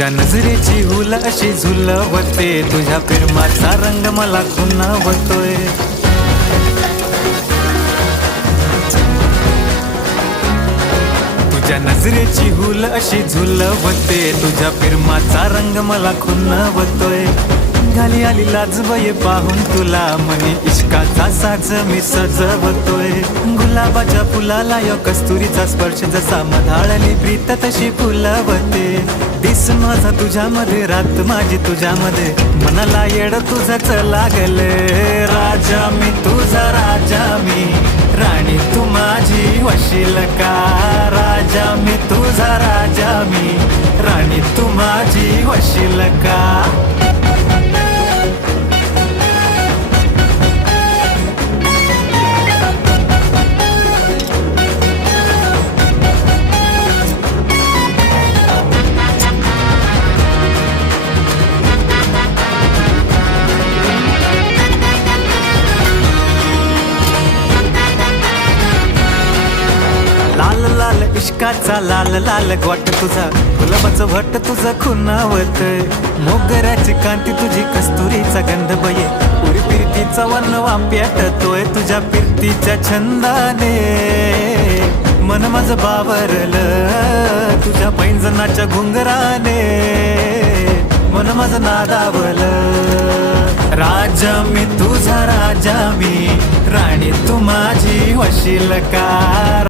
तुझ्या नजरेची हुल अशी झुलवते, तुझ्या प्रेमाचा रंग मला खुणावतोय. तुझ्या नजरेची हुल अशी झुलवते, तुझ्या प्रेमाचा रंग मला खुणावतोय. घाली आली लाजबये पाहून तुला, मनी इश्काचा साज मी सजवतोय. गुलाबाच्या फुलाला यो कस्तुरीचा स्पर्श, जसा मधाळली प्रीत तशी फुलवते. दिस माझा तुझ्यामध्ये, रात माझी तुझ्यामध्ये, मनाला येड तुझंच लागले. राजा मी तुझा राजा मी, राणी तू माझी वशील का. राजा मी तुझा राजा मी, राणी तू माझी वशील का. लाल लाल इश्काचा लाल लाल गोट तुझा, गुलाबाचं भट तुझं खुणावत. मोगऱ्याची कांती तुझी, कस्तुरीचा गंध बये, पुरी फिरतीचा वनवा पेटतोय. तुझ्या फिरतीच्या छंदाने मन माझं बावरलं, तुझ्या पैंजनाच्या घुंगराने मन माझं नादावलं. राजा मी तुझा राजा मी, राणी तू माझी वशील का.